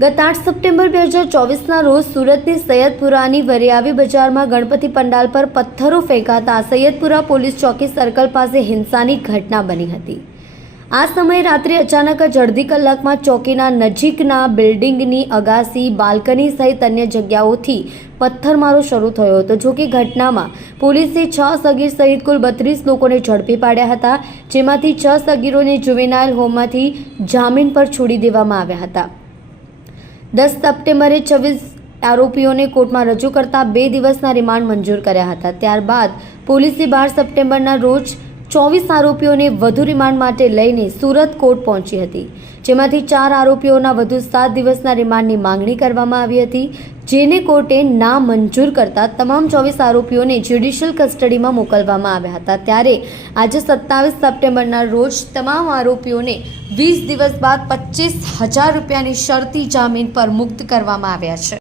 ગત 8 સપ્ટેમ્બર 2024ના રોજ સુરતની સૈયદપુરાની વરિયાવી બજારમાં ગણપતિ પંડાલ પર પથ્થરો ફેંકાતા સૈયદપુરા પોલીસ ચોકી સર્કલ પાસે હિંસાની ઘટના બની હતી। આ સમયે રાત્રે અચાનક જ અડધી કલાકમાં ચોકીના નજીકના બિલ્ડિંગની અગાસી, બાલ્કની સહિત અન્ય જગ્યાઓથી પથ્થરમારો શરૂ થયો હતો। જો કે ઘટનામાં પોલીસે 6 સગીર સહિત કુલ 32 લોકોને ઝડપી પાડ્યા હતા, જેમાંથી 6 સગીરોને જુવેનાઇલ હોમમાંથી જામીન પર છોડી દેવામાં આવ્યા હતા। 10 સપ્ટેમ્બરે 26 આરોપીઓને કોર્ટમાં રજૂ કરતા 2 દિવસના રિમાન્ડ મંજૂર કર્યા હતા। ત્યારબાદ પોલીસે 12 સપ્ટેમ્બરના રોજ 24 આરોપીઓને વધુ રિમાન્ડ માટે લઈને સુરત કોર્ટ પહોંચી હતી, જેમાંથી 4 આરોપીઓના વધુ 7 દિવસના રિમાન્ડની માંગણી કરવામાં આવી હતી, જેને કોર્ટે ના મંજૂર કરતા તમામ 24 આરોપીઓને જ્યુડિશિયલ કસ્ટડીમાં મોકલવામાં આવ્યા હતા। ત્યારે આજે 27 સપ્ટેમ્બરના રોજ તમામ આરોપીઓને 20 દિવસ બાદ 25,000 રૂપિયાની શરતી જામીન પર મુક્ત કરવામાં આવ્યા છે।